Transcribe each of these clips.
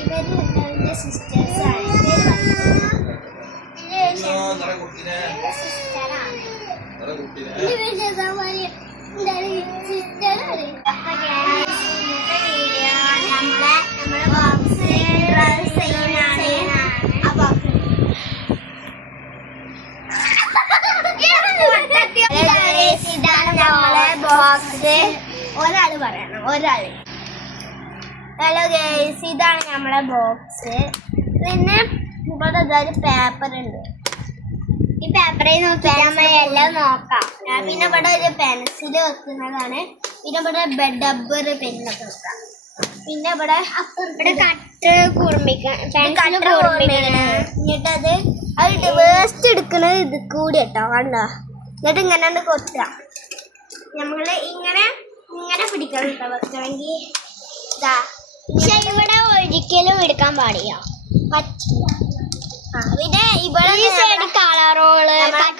ഇവരുടെ സിസ്റ്റേഴ്സാണ്. ഒരാള് പറയണം, ഒരാള്. ഹലോ ഗൈസ്, ഇതാണ് നമ്മളെ ബോക്സ്. പിന്നെ ഇവിടെ ഒരു പേപ്പർ ഉണ്ട്. ഈ പേപ്പറിൽ നോക്കിയാൽ നമ്മൾ എല്ലാം നോക്കാം. പിന്നെ ഇവിടെ ഒരു പെൻസിൽ വെക്കുന്നതാണ്. പിന്നെ ഇവിടെ റബ്ബർ പെന്നൊക്കെ വെക്കാം. പിന്നെ ഇവിടെ കട്ട് കുറുമ്പിക്കണം, എന്നിട്ടത് വേസ്റ്റ് എടുക്കുന്നത് ഇത് കൂടി കേട്ടോ, കണ്ടോ? എന്നിട്ട് ഇങ്ങനെ കൊത്തുക. നമ്മള് ഇങ്ങനെ പിടിക്കണം കേട്ടോ വെക്കണമെങ്കിൽ. ഇതാ, പക്ഷെ ഇവിടെ ഒരിക്കലും എടുക്കാൻ പാടില്ല, പറ്റില്ല. പിന്നെ ഇവിടെ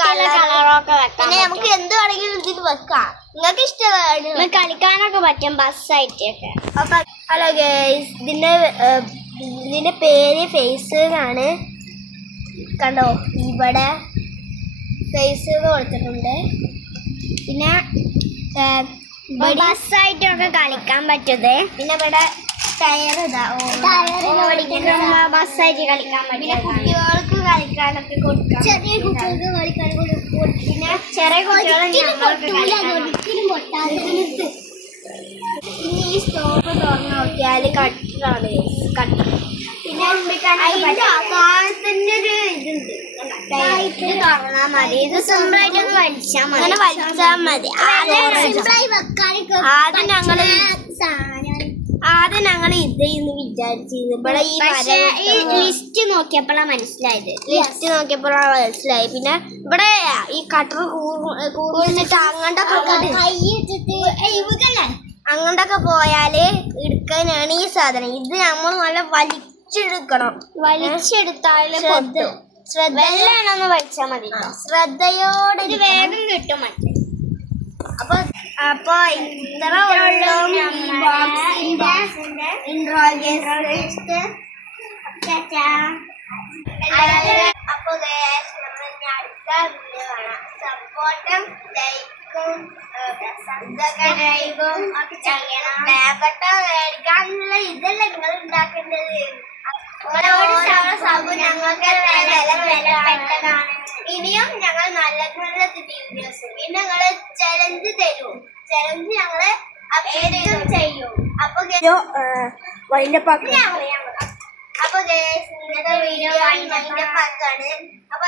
കളറൊക്കെ വെക്കാം. പിന്നെ നമുക്ക് എന്ത് വേണമെങ്കിലും ഇതിൽ വെക്കാം. നിങ്ങൾക്ക് ഇഷ്ടമാണ് കളിക്കാനൊക്കെ പറ്റും, ബസ്സായിട്ടൊക്കെ. അപ്പൊ ഹലോ ഗൈസ്, ഇതിന്റെ പേര് ഫേസ് ആണ്. കണ്ടോ, ഇവിടെ ഫേസ് കൊടുത്തിട്ടുണ്ട്. പിന്നെ ബസ്സായിട്ടൊക്കെ കളിക്കാൻ പറ്റത്. പിന്നെ ഇവിടെ ടയർ ബസ്സായിട്ട് കളിക്കാൻ പറ്റും. കുട്ടികൾക്ക് കളിക്കാനൊക്കെ കൊടുക്കാം, ചെറിയ കുട്ടികൾക്ക് കളിക്കാൻ കൊടുക്കും. പിന്നെ ചെറിയ കുട്ടികളെ ഇനി ഈ സ്റ്റോപ്പ് തുറന്നു നോക്കിയാൽ കട്ടറാണ്, കട്ടർ. പിന്നെ താഴത്തിന്റെ ഒരു ഇതുണ്ട്, തുറന്നാൽ മതി. ഇത് സിമ്പിളായിട്ട് ഒന്ന് വലിച്ചാൽ മതി, അങ്ങനെ വലിച്ചാൽ മതി. ആദ്യം ഞങ്ങൾ ഇതെന്ന് വിചാരിച്ചിരുന്നു. ഇവിടെ ഈ ലിസ്റ്റ് നോക്കിയപ്പോഴാണ് മനസ്സിലായത്. പിന്നെ ഇവിടെ ഈ കട്ടർ കൂർന്നിട്ട് അങ്ങോട്ടൊക്കെ പോയാല് എടുക്കാനാണ് ഈ സാധനം. ഇത് നമ്മൾ നല്ല വലിച്ചെടുക്കണം. വലിച്ചെടുത്താല് ശ്രദ്ധയോടെ വലിച്ചാൽ മതി, ശ്രദ്ധയോടെ. ഇത് വേഗം കിട്ടും. അപ്പൊ ഇത്ര ഉള്ളൂ അപ്പൊ അടുത്ത വീഡിയോ കാണാം. സപ്പോർട്ടും ലൈക്കും സബ്സ്ക്രൈബും ഒക്കെ ചെയ്യണം. പേപ്പട്ടോ മേടിക്കാനുള്ള ഇതല്ല നിങ്ങൾ ഉണ്ടാക്കേണ്ടത്. ഞങ്ങൾക്ക് വിലപ്പെട്ടതാണ്. ഇനിയും ഞങ്ങൾ നല്ല നല്ല വീഡിയോസ്. പിന്നെ ഞങ്ങള് ചലഞ്ച് തരും. ചലഞ്ച് ഞങ്ങള് ചെയ്യും. അപ്പൊ അപ്പൊ ഇന്നത്തെ വീഡിയോ വൈൻഡപ്പ് ആക്കാണ്. അപ്പൊ